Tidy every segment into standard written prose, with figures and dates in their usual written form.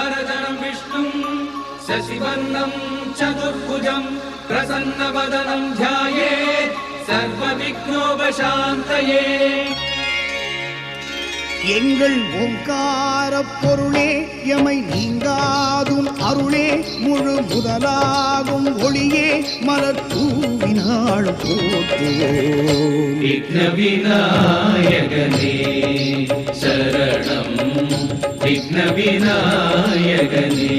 शुक्लाम्बरधरं विष्णुं शशिवर्णं चतुर्भुजं प्रसन्नवदनं ध्यायेत् सर्वविघ्नोपशान्तये। எங்கள் ஓங்கார பொருளே எமை நீங்காதும் அருளே முழு முதலாகும் ஒளியே மலர் தூவினாள் போற்றுவோம். விக்ன விநாயகனே சரணம் விக்ன விநாயகனே.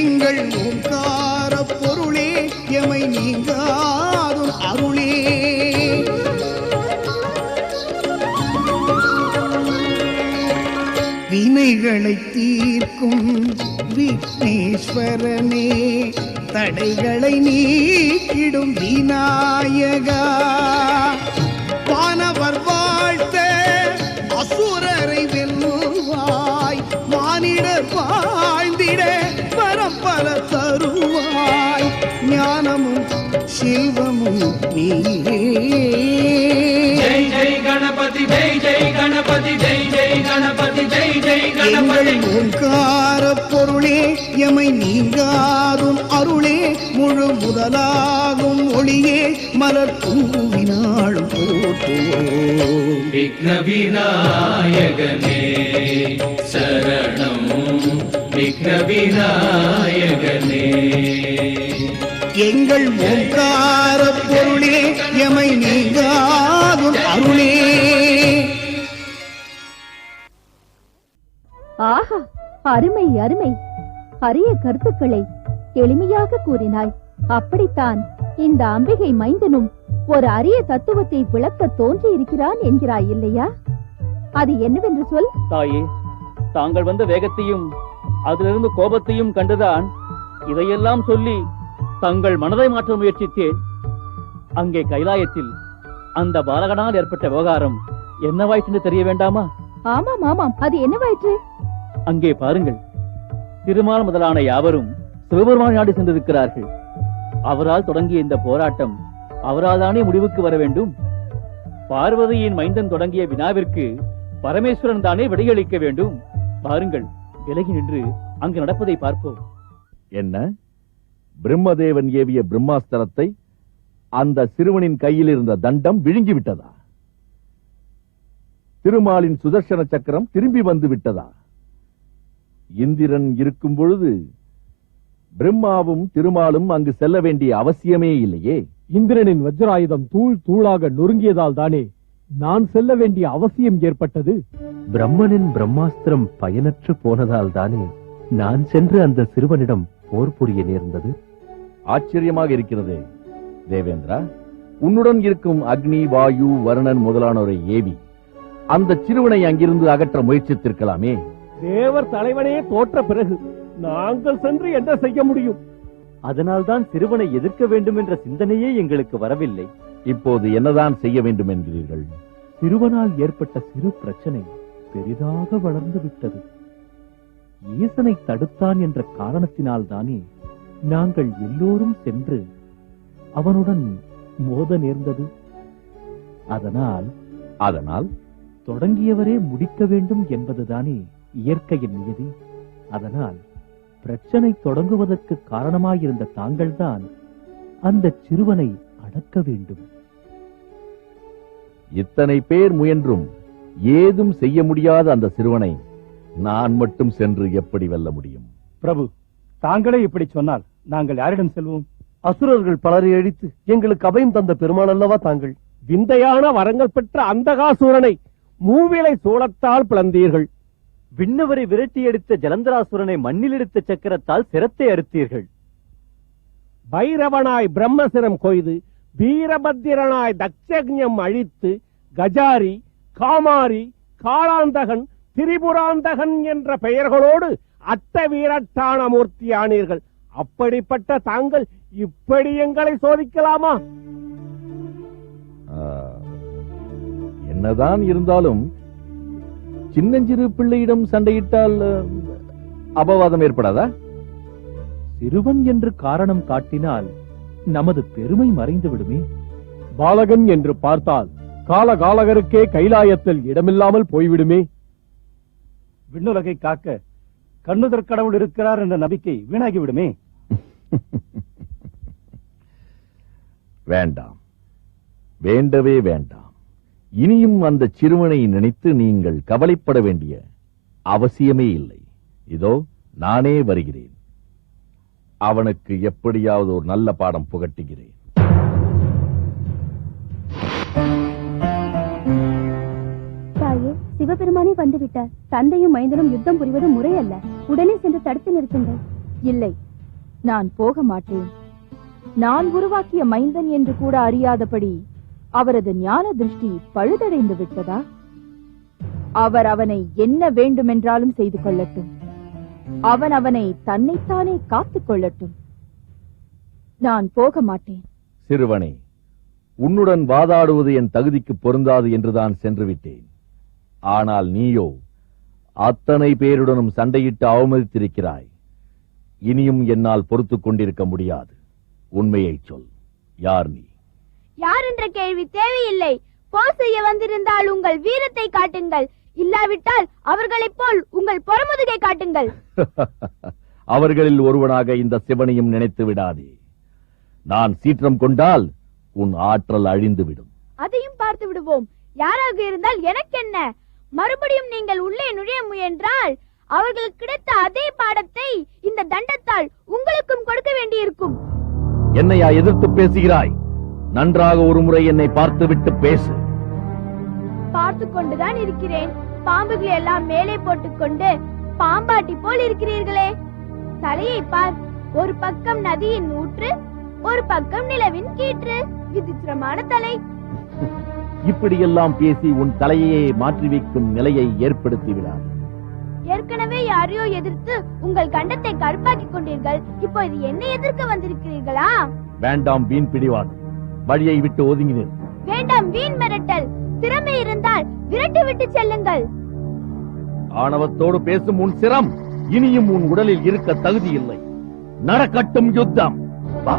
எங்கள் ஓங்கார பொருளே எமை நீங்காதும் அருளே வினைகளை தீர்க்கும் விக்னேஸ்வரனே தடைகளை நீக்கிடும் விநாயகா. வானவர் வாழ்த்த அசுரரை வெல்லுவாய் மானிடர் வாழ்ந்திட பரம்பர தருவாய் ஞானமும் செல்வமும் நீயே. ஜெய் ஜெய் கணபதி ஜெய் ஜெய் கணபதி ஜெய் ஜெய் கணபதி ஜெய் ஜெய் கணபதி. ஓங்கார பொருளே எமை நீங்காதும் அருளே முழு முதலாகும் ஒளியே மலர் தூவினாள் போற்றுவோம். விக்ன விநாயகனே சரணம் விக்ன விநாயகனே. எங்கள் ஓங்கார பொருளே எமை நீங்காதும் அருளே. ஆஹா, அருமை அருமை. அரிய கருத்துக்களை எளிமையாக கூறினாய். அப்படித்தான் இந்த அம்பிகை மைந்தனும் ஒரு அரிய தத்துவத்தை விளக்க தோன்றி இருக்கிறான் என்கிறாய் இல்லையா? அது என்னவென்று சொல். தாயே, தாங்கள் வந்த வேகத்தையும் அதிலிருந்து கோபத்தையும் கண்டுதான் இதையெல்லாம் சொல்லி தங்கள் மனதை மாற்ற முயற்சித்தேன். அங்கே கைலாயத்தில் அந்த பாலகனால் ஏற்பட்ட விவகாரம் என்னவாயிற்று தெரிய வேண்டாமா? ஆமாம் ஆமாம், அது என்னவாயிற்று? அங்கே பாருங்கள், திருமால் முதலான யாவரும் சிவபெருமான் நாடு சென்றிருக்கிறார்கள். அவரால் தொடங்கிய இந்த போராட்டம் அவரால் தானே முடிவுக்கு வர வேண்டும். பார்வதியின் மைந்தன் தொடங்கிய வினாவிற்கு பரமேஸ்வரன் தானே விடையளிக்க வேண்டும். பாருங்கள், விலகி நின்று அங்கு நடப்பதை பார்ப்போம். என்ன, பிரம்மதேவன் ஏவிய பிரம்மாஸ்திரத்தை அந்த சிறுவனின் கையில் இருந்த தண்டம் விழுங்கிவிட்டதா? திருமாலின் சுதர்சன சக்கரம் திரும்பி வந்து விட்டதா? இந்திரன் இருக்கும் பொழுது பிரம்மாவும் திருமாலும் அங்கு செல்ல வேண்டிய அவசியமே இல்லையே. இந்திரனின் வஜ்ராயுதம் தூள் தூளாக நொறுங்கியதால் தானே நான் செல்ல வேண்டிய அவசியம் ஏற்பட்டது. பிரம்மனின் பிரம்மாஸ்திரம் பயனற்று போனதால் தானே நான் சென்று அந்த சிறுவனிடம் போர் புரிய நேர்ந்தது. ஆச்சரியமாக இருக்கிறது தேவேந்திரா. உன்னுடன் இருக்கும் அக்னி, வாயு, வருணன் முதலானோரை ஏவி அந்த சிறுவனை அங்கிருந்து அகற்ற முயற்சித்திருக்கலாமே. தேவர் தலைவனே தோற்ற பிறகு நாங்கள் சென்று என்ன செய்ய முடியும்? அதனால்தான் சிறுவனை எதிர்க்க வேண்டும் என்ற சிந்தனையே எங்களுக்கு வரவில்லை. இப்போது என்னதான் செய்ய வேண்டும் என்கிறீர்கள்? சிறுவனால் ஏற்பட்ட சிறு பிரச்சனை பெரிதாக வளர்ந்து விட்டது. ஈசனை தடுத்தான் என்ற காரணத்தினால் தானே நாங்கள் எல்லோரும் சென்று அவனுடன் மோத நேர்ந்தது. அதனால் தொடங்கியவரே முடிக்க வேண்டும் என்பதுதானே இயற்கையின் நியதி. அதனால் பிரச்சனை தொடங்குவதற்கு காரணமாயிருந்த தாங்கள்தான் அந்த சிறுவனை அடக்க வேண்டும். இத்தனை பேர் முயன்றும் ஏதும் செய்ய முடியாத அந்த சிறுவனை நான் மட்டும் சென்று எப்படி வெல்ல முடியும்? பிரபு, தாங்களே இப்படி சொன்னால் நாங்கள் யாரிடம் செல்வோம்? அசுரர்கள் பலரை அழித்து எங்களுக்கு அபயம் தந்த பெருமாள் அல்லவா தாங்கள்? விந்தையான வரங்கள் பெற்ற அந்தகாசூரனை மூவிலை சூளத்தால் பிளந்தீர்கள். விண்ணவரை விரட்டி எடுத்த ஜலந்தராசுரனை மண்ணில் எடுத்த சக்கரத்தால் சிரத்தை அறுத்தீர்கள். பைரவனாய் பிரம்மசிரம் கொய்து வீரபத்திரனாய் தக்ஷக்ஞம் அழித்து கஜாரி, காமாரி, காளாந்தகன், திரிபுராந்தகன் என்ற பெயர்களோடு அத்த வீரட்டான மூர்த்தியானீர்கள். அப்படிப்பட்ட தாங்கள் இப்படி எங்களை சோதிக்கலாமா? என்னதான் இருந்தாலும் சின்னஞ்சிறு பிள்ளையிடம் சண்டையிட்டால் அபவாதம் ஏற்படாதா? சிறுவன் என்று காரணம் காட்டினால் நமது பெருமை மறைந்து விடுமே. பாலகன் என்று பார்த்தால் காலகாலகருக்கே கைலாயத்தில் இடமில்லாமல் போய்விடுமே. விண்ணுலகை காக்க கண்ணுதற் கடவுள் இருக்கிறார் என்ற நம்பிக்கை வீணாகிவிடுமே. வேண்டாம், வேண்டவே வேண்டாம். இனியும் அந்த சிறுவனை நினைத்து நீங்கள் கவலைப்பட வேண்டிய அவசியமே இல்லை. இதோ நானே வருகிறேன். அவனுக்கு எப்படியாவது ஒரு நல்ல பாடம் புகட்டுகிறேன். தாயே, சிவபெருமானே வந்துவிட்டார். தந்தையும் மைந்தனும் யுத்தம் புரிவது முறையல்ல. உடனே சென்று தடுத்து நிறுத்துங்கள். இல்லை, நான் போக மாட்டேன். நான் உருவாக்கிய மைந்தன் என்று கூட அறியாதபடி அவரது ஞான திருஷ்டி பழுதடைந்து விட்டதா? அவர் அவனை என்ன வேண்டுமென்றாலும் செய்து கொள்ளட்டும். அவன் அவனை தன்னைத்தானே காத்துக் கொள்ளட்டும். நான் போக மாட்டேன். சிறுவனே, உன்னுடன் வாதாடுவது என் தகுதிக்கு பொருந்தாது என்றுதான் சென்று விட்டேன். ஆனால் நீயோ அத்தனை பேருடனும் சண்டையிட்டு அவமதித்திருக்கிறாய். இனியும் என்னால் பொறுத்துக் கொண்டிருக்க முடியாது. உண்மையை சொல், யார் நீ? யார் என்ற கேள்வி தேவையில்லை. போர் செய்ய வந்திருந்தால் உங்கள் வீரத்தை காட்டுங்கள். இல்லாவிட்டால் அவர்களைப் போல் உங்கள் பொறமுதுகை காட்டுங்கள். அவர்களில் ஒருவனாக இந்த சிவனையும் நினைத்து விடாதே. நான் சீற்றம் கொண்டால் உன் ஆற்றல் அழிந்துவிடும். அதையும் பார்த்து விடுவோம். யாராக இருந்தால் எனக்கென்ன? மறுபடியும் நீங்கள் உள்ளே நுழைய முயன்றால் அவர்களுக்கு கிடைத்த அதே பாடத்தை இந்த தண்டத்தால் உங்களுக்கும் கொடுக்க வேண்டியிருக்கும். என்னையா எதிர்த்து பேசுகிறாய்? நன்றாக ஒரு முறை என்னை பார்த்துவிட்டு பேசு. பார்த்து கொண்டுதான் இருக்கிறேன். பாம்புகளை எல்லாம் மேலே போட்டுக்கொண்டு பாம்பாட்டி போல் இருக்கிறீர்களே. தலையை பார். ஒரு பக்கம் நதியின் ஊற்று, ஒரு பக்கம் நிலவின் கீற்று. விசித்திரமான தலை. இப்படியெல்லாம் பேசி உன் தலையை மாற்றி வைக்கும் நிலையை ஏற்படுத்தி விடாது. ஏற்கனவே யாரையோ எதிர்த்து உங்கள் கண்டத்தை கருப்பாக்கி கொண்டீர்கள். இப்போது என்னை எதிர்க்க வந்திருக்கிறீர்களா? வேண்டாம் வீண் பிடிவாதம். வழியை விட்டு ஒதுங்கினேன். வேண்டாம் வீண் மிரட்டல். திறமை இருந்தால் விரட்டி விட்டு செல்லுங்கள். ஆணவத்தோடு பேசும் உன் சிரம் இனியும் உன் உடலில் இருக்க தகுதி இல்லை. நடக்கட்டும் யுத்தம். வா.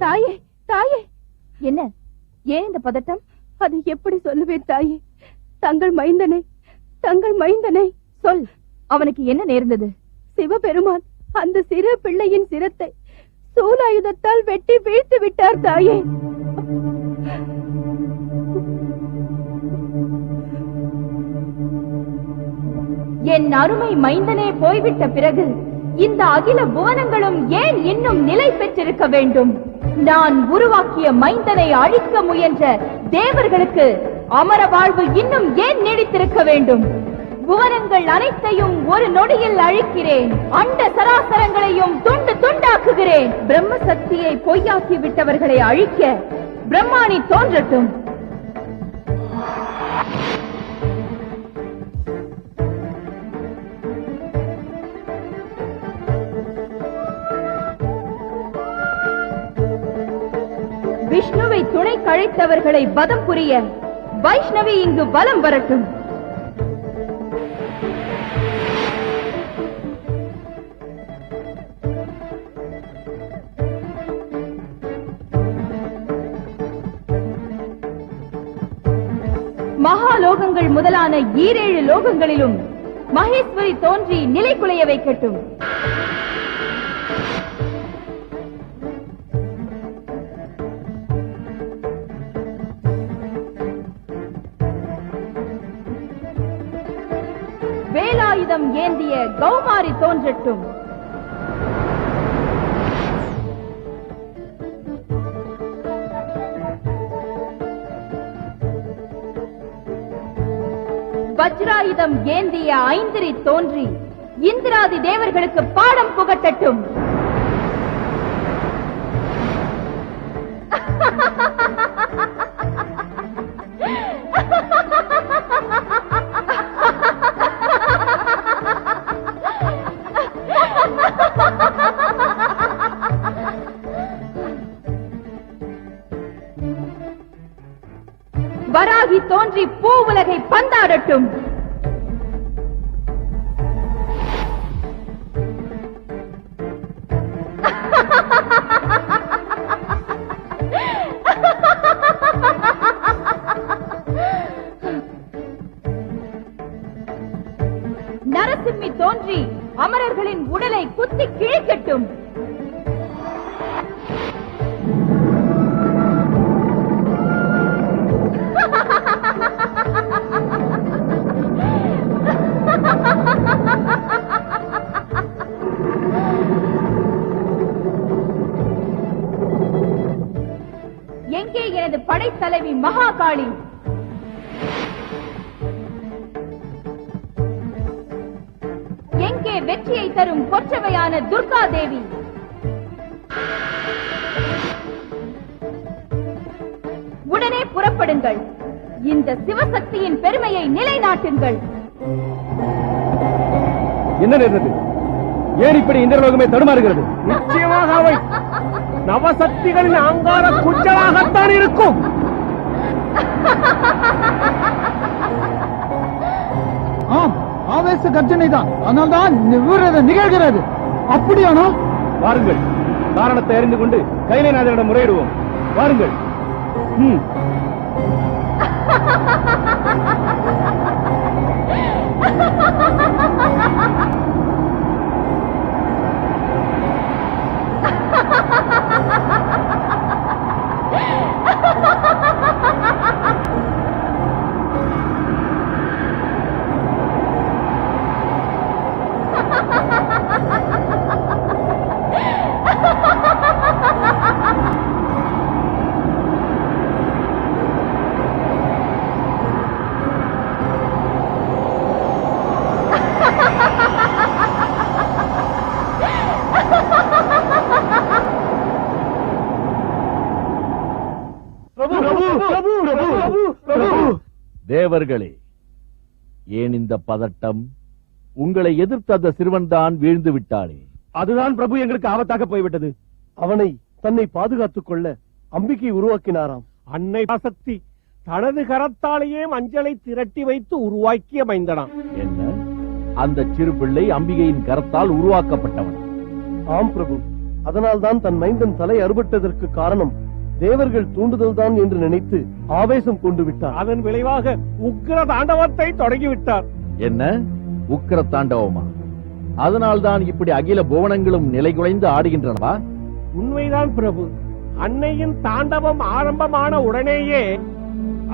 தாயே தாயே, என்ன ஏன் இந்த பதட்டம்? அது எப்படி சொல்லுவேன் தாயே? தங்கள் மைந்தனை சொல். அவனுக்கு என்ன நேர்ந்தது? சிவபெருமான் அந்த சிறு பிள்ளையின் சிரத்தை சூலாயுதத்தால் வெட்டி வீழ்த்து விட்டார் தாயே. என் அருமை மைந்தனே போய்விட்ட பிறகு இந்த அகில புவனங்களும் ஏன் இன்னும் நிலை பெற்றிருக்க வேண்டும்? நான் உருவாக்கிய மைந்தனை அழிக்க முயன்ற தேவர்களுக்கு அமர வாழ்வு இன்னும் ஏன் நீடித்திருக்க வேண்டும்? புவனங்கள் அனைத்தையும் ஒரு நொடியில் அழிக்கிறேன். அண்ட சராசரங்களையும் துண்டு துண்டாக்குகிறேன். பிரம்ம சக்தியை பொய்யாக்கி விட்டவர்களை அழிக்க பிரம்மாணி தோன்றட்டும். விஷ்ணுவை துணை கழைத்தவர்களை வதம் புரிய வைஷ்ணவி இங்கு வலம் வரட்டும். மகாலோகங்கள் முதலான 7 லோகங்களிலும் மகேஸ்வரி தோன்றி நிலை குலைய வைக்கட்டும். வேலாயுதம் ஏந்திய கௌமாரி தோன்றட்டும். வஜ்ராயுதம் ஏந்திய ஐந்திரி தோன்றி இந்திராதி தேவர்களுக்கு பாடம் புகட்டட்டும். வராகி தோன்றி பூ உலகை பந்தாடட்டும். நரசிம்மி தோன்றி அமரர்களின் உடலை குத்தி கிழிக்கட்டும். எங்கே எனது படைத்தலைவி மகாகாளி? எங்கே வெற்றியை தரும் கொற்றவையான துர்கா தேவி? உடனே புறப்படுங்கள். இந்த சிவசக்தியின் பெருமையை நிலைநாட்டுங்கள். என்ன நேர்ந்தது? ஏன் இப்படி இந்திரலோகமே தடுமாறுகிறது? நிச்சயமாக அவை நவசக்திகளின் அங்கார குச்சலாகத்தான் இருக்கும். ஆம், ஆவேச கர்ஜனை தான். ஆனால் தான் நிகழ்கிறது. அப்படியானால் வாருங்கள், காரணத்தை அறிந்து கொண்டு கைலைநாதரிடம் முறையிடுவோம். வாருங்கள். தேவர்களே, ஏன் இந்த பதட்டம்? உங்களை எதிர்த்து அந்த சிறுவன் தான் வீழ்ந்து விட்டானே. அதுதான் பிரபு எங்களுக்கு ஆபத்தாக போய்விட்டது. அவனை தன்னை பாதுகாத்துக் கொள்ள அம்பிகை உருவாக்கினாராம். அன்னை சக்தி தனது கரத்தாலேயே மஞ்சளை திரட்டி வைத்து உருவாக்கிய மைந்தனாம். என்ன, அந்த சிறு பிள்ளை அம்பிகையின் கரத்தால் உருவாக்கப்பட்டவன்? ஆம் பிரபு. அதனால்தான் தன் மைந்தன் தலை அறுபட்டதற்கு காரணம் தேவர்கள் தூண்டுதல் தான் என்று நினைத்து ஆவேசம் கொண்டு விட்டார். அதன் விளைவாக உக்கிர தாண்டவத்தை தொடங்கிவிட்டார். என்ன, உக்கிர தாண்டவமா? அதனால்தான் இப்படி அகில புவனங்களும் நிலைகுலைந்து ஆடுகின்றனவா? உண்மைதான் பிரபு. அன்னையின் தாண்டவம் ஆரம்பமான உடனேயே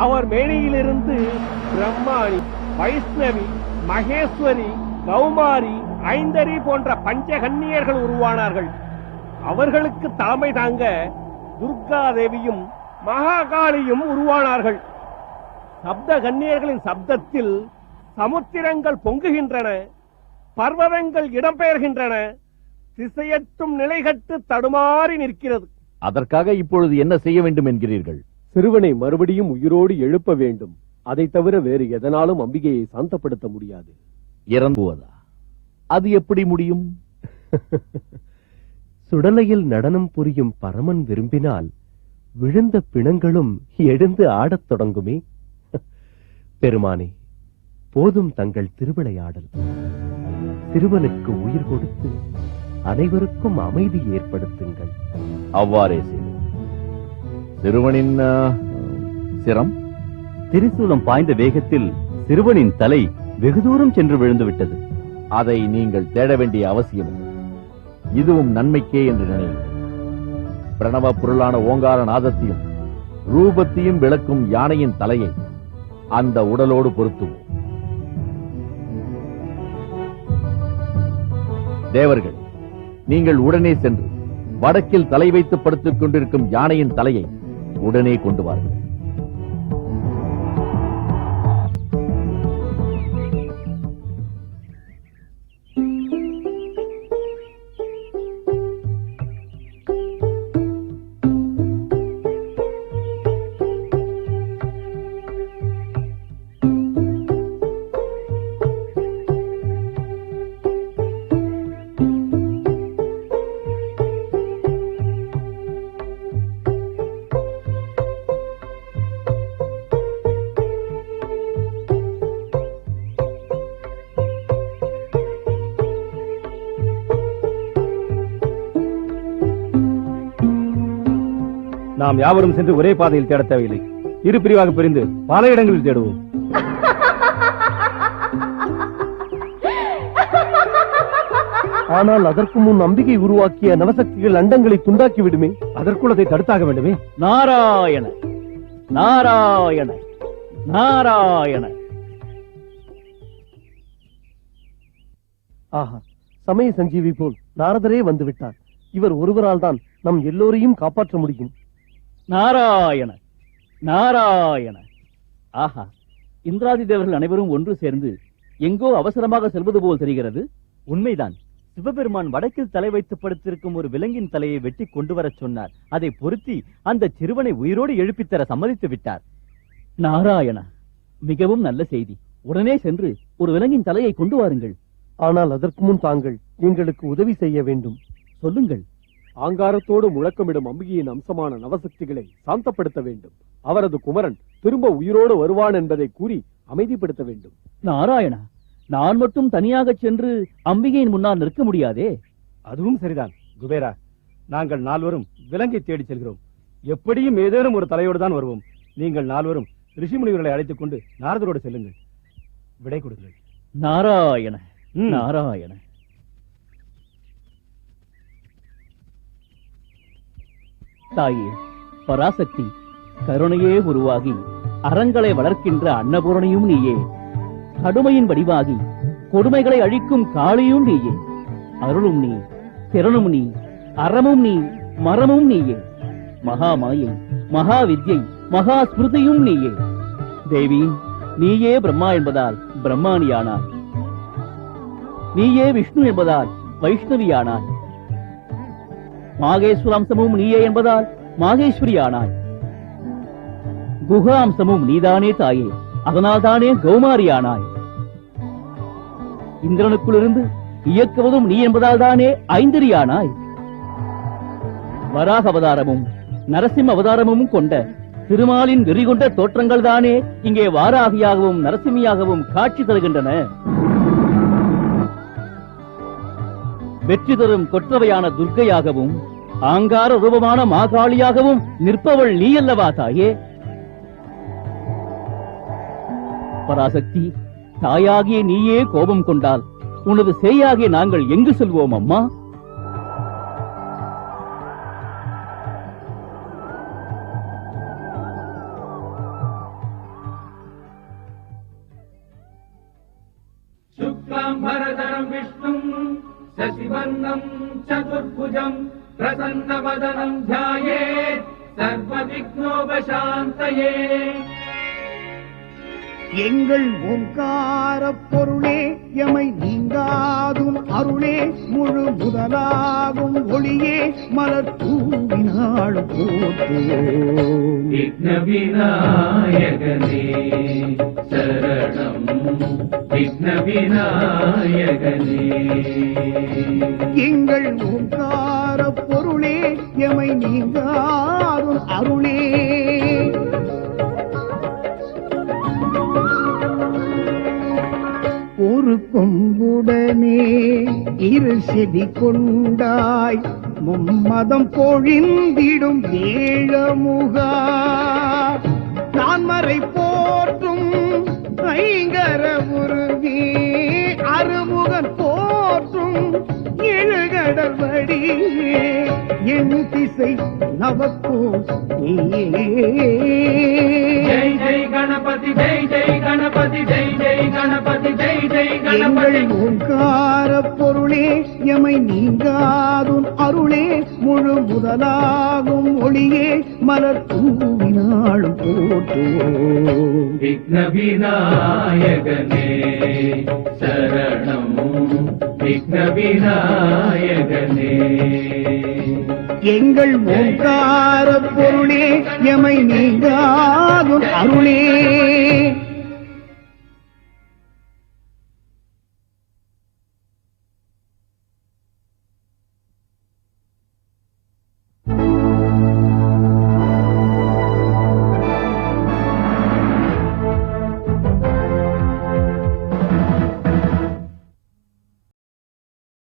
அவர் மேனியிலிருந்து பிரம்மாணி, வைஷ்ணவி, மகேஸ்வரி, கௌமாரி, ஐந்தரி போன்ற பஞ்சகன்னியர்கள் உருவானார்கள். அவர்களுக்கு தலைமை தாங்க துர்கா தேவியும் மகாகாளியும் உருவானார்கள். சப்த கன்னியர்களின் சப்தத்தில் சமுத்திரங்கள் பொங்குகின்றன, பர்வதங்கள் இடம்பெயர்கின்றன, திசையற்றும் நிலைகட்டு தடுமாறி நிற்கிறது. அதற்காக இப்பொழுது என்ன செய்ய வேண்டும் என்கிறீர்கள்? சிறுவனை மறுபடியும் உயிரோடு எழுப்ப வேண்டும். அதை தவிர வேறு எதனாலும் அம்பிகையை சாந்தப்படுத்த முடியாது. இறங்குவதா? அது எப்படி முடியும்? சுடலையில் நடனம் புரியும் பரமன் விரும்பினால் விழுந்த பிணங்களும் எழுந்து ஆடத் தொடங்குமே. பெருமானே, போதும் தங்கள் திருவிளையாடல். சிறுவனுக்கு உயிர் கொடுத்து அனைவருக்கும் அமைதி ஏற்படுத்துங்கள். அவ்வாறே செய்யும். சிறுவனின் சிரம் திரிசூலம் பாய்ந்த வேகத்தில் சிறுவனின் தலை வெகு தூரம் சென்று விழுந்து விட்டது. அதை நீங்கள் தேட வேண்டிய அவசியம் இல்லை. இதுவும் நன்மைக்கே என்று நினையுங்கள். பிரணவ பொருளான ஓங்கார நாதத்தையும் ரூபத்தையும் விளக்கும் யானையின் தலையை அந்த உடலோடு பொருத்துவோம். தேவர்கள், நீங்கள் உடனே சென்று வடக்கில் தலை வைத்து படுத்துக் கொண்டிருக்கும் யானையின் தலையை உடனே கொண்டு வாருங்கள். நாம் யாவரும் சென்று ஒரே பாதையில் தேட தேவையில்லை. இரு பிரிவாக பிரிந்து பல இடங்களில் தேடுவோம். ஆனால் அதற்கு முன் அம்பிகை உருவாக்கிய நவசக்திகள் அண்டங்களை துண்டாக்கி விடுமே. அதற்குள் அதை தடுத்தாக வேண்டுமே. நாராயண நாராயண நாராயண. ஆஹா, சமய சஞ்சீவி போல் நாரதரே வந்து விட்டார். இவர் ஒருவரால் தான் நம் எல்லோரையும் காப்பாற்ற முடியும். நாராயண நாராயண. ஆஹா, இந்திராதி தேவர்கள் அனைவரும் ஒன்று சேர்ந்து எங்கோ அவசரமாக செல்வது போல் தெரிகிறது. உண்மைதான். சிவபெருமான் வடக்கில் தலை வைத்து படுத்திருக்கும் ஒரு விலங்கின் தலையை வெட்டி கொண்டு வரச் சொன்னார். அதை பொருத்தி அந்த சிறுவனை உயிரோடு எழுப்பித்தர சம்மதித்து விட்டார். நாராயண, மிகவும் நல்ல செய்தி. உடனே சென்று ஒரு விலங்கின் தலையை கொண்டு வாருங்கள். ஆனால் அதற்கு முன் தாங்கள் எங்களுக்கு உதவி செய்ய வேண்டும். சொல்லுங்கள். ஆங்காரத்தோடு முழக்கமிடும் அம்பிகையின் அம்சமான நவசக்திகளை சாந்தப்படுத்த வேண்டும். அவரது குமரன் திரும்ப உயிரோடு வருவான் என்பதை கூறி அமைதிப்படுத்த வேண்டும். நாராயணா, நான் மட்டும் தனியாக சென்று அம்பிகையின் முன்னால் நிற்க முடியாதே. அதுவும் சரிதான் குபேரா. நாங்கள் நால்வரும் விலங்கை தேடி செல்கிறோம். எப்படியும் ஏதேனும் ஒரு தலையோடு தான் வருவோம். நீங்கள் நால்வரும் ரிஷிமுனிவர்களை அழைத்துக் கொண்டு நாரதரோடு செல்லுங்கள். விடை கொடுங்கள். நாராயண நாராயண. தாயே பராசக்தி, கருணையே உருவாகி அறங்களை வளர்க்கின்ற அன்னபூரணியும் நீயே. கடுமையின் வடிவாகி கொடுமைகளை அழிக்கும் காளியும் நீயே. அருளும் நீ, திறனும் நீ, அறமும் நீ, மரமும் நீயே. மகாமாயை, மகா வித்யை, மகா ஸ்மிருதியும் நீயே. தேவி, நீயே பிரம்மா என்பதால் பிரம்மாணியானாய். நீயே விஷ்ணு என்பதால் வைஷ்ணவியானாய். மாகேஸ்வராம்சமும் நீயே என்பதால் மாகேஸ்வரியானாய். குஹாம்சமும் நீதானே தாயே. அதனால்தானே கௌமாரியானாய். இந்திரனுக்குள்ளிருந்து இயக்குவதும் நீ என்பதால் தானே ஐந்திரியானாய். வராக அவதாரமும் நரசிம்ம அவதாரமும் கொண்ட திருமாலின் வெறி கொண்ட தோற்றங்கள் தானே இங்கே வாராகியாகவும் நரசிம்மியாகவும் காட்சி தருகின்றன. வெற்றி தரும் கொற்றவையான துர்க்கையாகவும் ஆங்கார ரூபமான மாகாளியாகவும் நிற்பவள் நீ அல்லவா தாயே? பராசக்தி, தாயாகிய நீயே கோபம் கொண்டால் உனது சேயாகிய நாங்கள் எங்கு செல்வோம் அம்மா? शुक्लाम्बरधरं विष्णुं शशिवर्णं चतुर्भुजं प्रसन्नवदनं ध्यायेत् सर्वविघ्नोपशान्तये. எங்கள் ஓங்கார பொருளே எமை நீங்காதும் அருளே முழு முதலாகும் ஒளியே மலர் தூவினாள் போற்றுவோம். விக்ன விநாயகனே சரணம், விக்ன விநாயகனே. எங்கள் ஓங்கார பொருளே எமை நீங்காதும் அருளே ஒரு கொம்புடனே இரு செடி கொண்டாய் மும்மதம் பொழிந்திடும் ஏழமுகா நான் மறை போற்றும் ஐங்கர உருவி அருமுகன் போற்றும் எழுகடல் வடி என் திசை நவக்கோ ஜெய் ஜெய் கணபதி, ஜெய் ஜெய் கணபதி, ஜெய் ஜெய் கணபதி, ஜெய் ஜெய் கணபதி. ஓங்கார பொருளே எமை நீங்காதும் அருளே முழு முதலாகும் ஒளியே மலர் தூவினாள் போற்றுவோம். விக்ன விநாயகனே சரணம், விக்ன விநாயகனே. எங்கள் ஓங்கார பொருளே எமை நீங்காதும் அருளே